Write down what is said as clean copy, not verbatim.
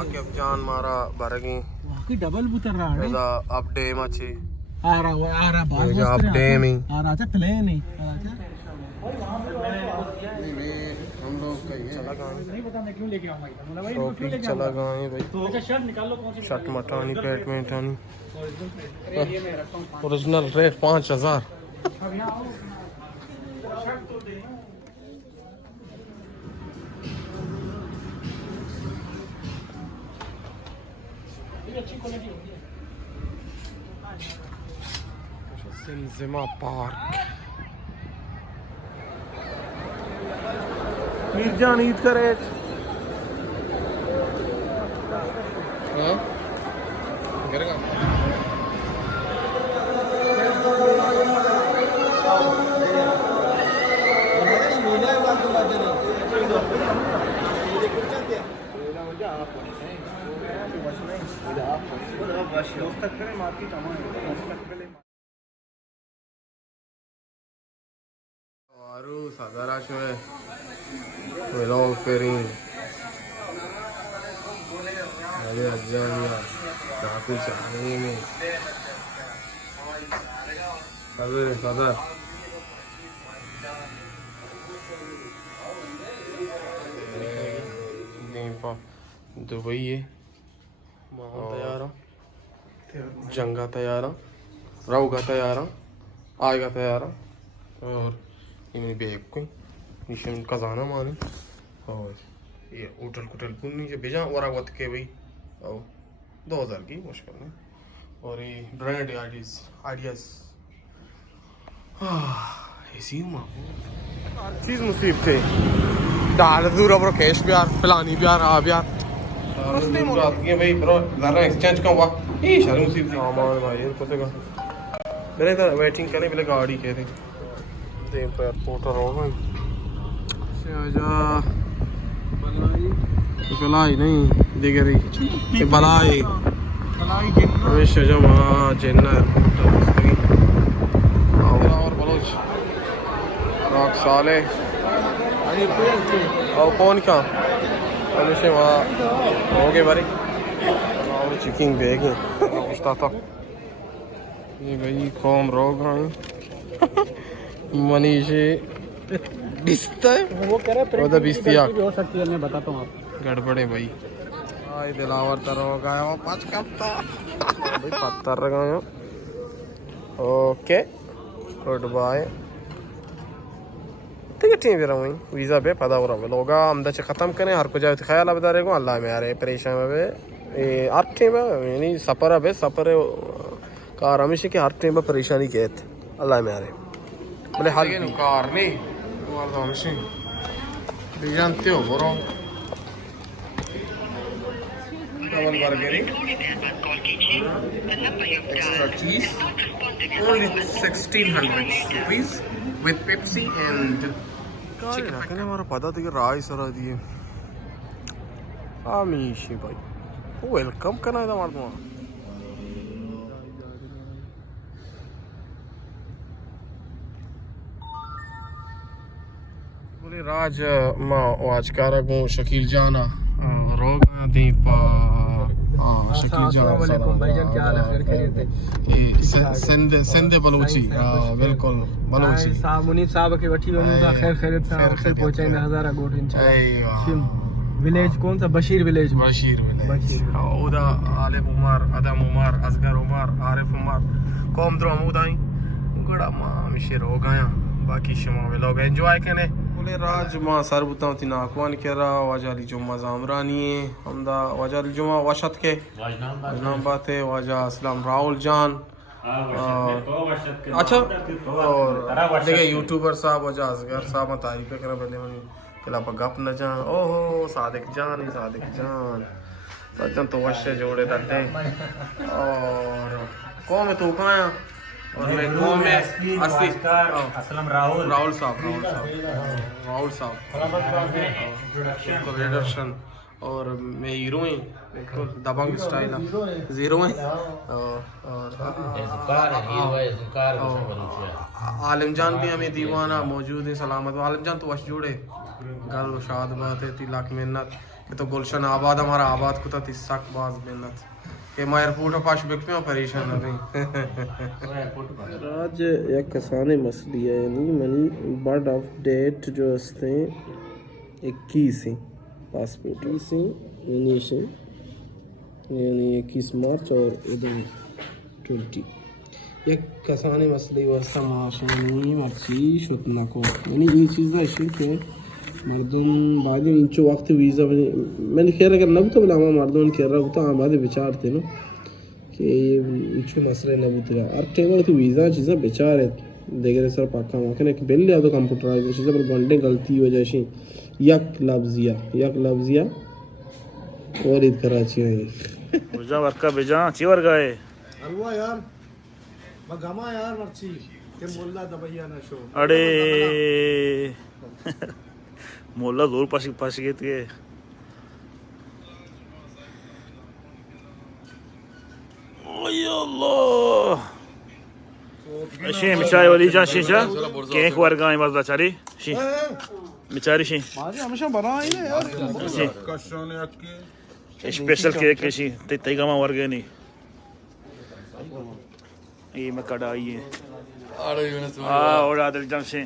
आके जान मारा बारगी की डबल बुतर रहा है अब डैम अच्छी आ रहा बात अब डैम ही आ रहा था प्लेन ही हम लोग चला गए नहीं पता मैं क्यों लेके आऊंगा इधर भाई शॉपिंग चला गए भाई अच्छा शर्ट निकाल लो कौन सी शर्ट मटानी पैंट में उठानी ओरिजिनल रेट 5000 अब यहां आओ शर्ट तो दे ये अच्छी क्वालिटी होती है सिमजिमा पार्क मिर्जान ईद का रेट साधारा शोय व्लॉग पेरिंग अरे अज्जानिया काफी चाहने में सदर दुबई है तैयार जंगा तैयार राउगा तैयार आएगा तैयार और इन्हें बैग कोई निशन खजाना मानी और ये होटल कुटल कुन नीचे भेजा और वत के भाई और 2000 की मुश्किल नहीं और ये ब्रांड आइडियाज ऐसी हर चीज़ मुसीब थे डाल दूर अब कैश भी यार फलानी भी यार आप यार भाई ब्रो ज़रा एक्सचेंज का हुआ ये सारी मुसीब थी सामान भाई पता का मैंने तो वेटिंग करने पहले गाड़ी कह रही एयरपोर्ट होगा बलाई नहीं दिख रही बलाई हमेशा जब वहाँ चेन्नई और बलोच राख साले और कौन का हमेशा वहाँ हो गए बारी चिकिंग बैग है था ये भाई कौम रोग हैं मनीषे बिस्ता वो कह रहे हैं बिस्तिया भी हो सकती है मैं बताता हूँ आपको गड़बड़े भाई आई दिलावर तरो गया वो पाँच कप्ता भाई पत्थर गए ओके गुड बाय ठीक है ठीक है वही वीज़ा पे पता हो रहा लोग हमदा से ख़त्म करें हर को जाए तो ख्याल बता रहे को अल्लाह में आ रहे परेशान है हर टाइम यानी सफ़र है सफ़र कार हमेशा के हर टाइम परेशानी कहते अल्लाह में आ रहे बोले हाल कार नहीं तुम्हारा तो हमेशा भी जानते हो बोलो double बर्गरिंग extra cheese only 1600 rupees with Pepsi and chicken कहने हमारा पता था कि राइस सरा दिए आमीशी भाई वेलकम करना है हमारे को बोले राज माँ आज कारा को शकील जाना रोग दीपा शकील जाना भाईजान क्या हाल है फिर खैरियत है ये संदे बलूची बिल्कुल बलूची साहब मुनीब साहब के वठी वनु दा खैर खैरियत से खैर पहुंचाएंगे हजारा गोट इंशाल्लाह विलेज कौन सा बशीर विलेज ओदा आलिफ उमर अदम उमर असगर उमर आरिफ उमर कौम द्रो मुदाई गड़ा मां मिशर हो गया बाकी शमा वे लोग एंजॉय करने बोले राज मां सर बुताओ ती नाकवान केरा वाजाली जुम्मा जामरानी हमदा वाजाली जुम्मा वशत के नाम बात है वाजा असलम राहुल जान अच्छा और देखिए यूट्यूबर साहब वजा असगर साहब तारीफ करा बने मनी केला पर गप न जान ओहो सादिक जान सज्जन तो वश्य जोड़े दटे और कौन है तू कहाँ और मैं कौन में असली असलम राहुल साहब इंट्रोडक्शन और मैं हीरो हूँ बिल्कुल दबंग स्टाइल जीरो है और आलम जान भी हमें दीवाना मौजूद है सलामत आलम जान तो वश जुड़े गल शाद बात है 3 लाख मेहनत ये तो गुलशन आबाद हमारा आबाद कुता तिस्साक बाज मेहनत के मैं एयरपोर्ट पास बिक में परेशान अभी आज एक कसाने मसली है यानी मनी बर्ड ऑफ डेट जो असते 21 पासपोर्ट यानी 21 मार्च और उधर 20 एक कसाने मसले वस्ता माशानी मर्ची शुतना को यानी ये चीज़ है कि मर्दों बाद इंचो वक्त वीज़ा मैंने खैर अगर नब तो बुलावा मर्दों कह रहा होता हमारे विचार थे ना कि इंचो मसले नब तो और टेबल तो वीज़ा चीज़ें बेचार है देख रहे सर पाका मौके एक बिल लिया तो कंप्यूटराइज चीज़ें पर घंटे गलती वजह से यक लफ्जिया और ईद कराची है बुझा वर्का बेजा चिवर गए अलवा यार मगामा यार मर्ची के मोल्ला दबैया ना शो अरे मोल्ला दूर पास गए थे अल्लाह शी मिचाई वाली जा शीशा केक वर्गा बस बेचारी शी बेचारी शी हमेशा बना ही ना यार स्पेशल केक शी ते गामा वर्गे नहीं ये मैं कढ़ाई है और आदिल जम से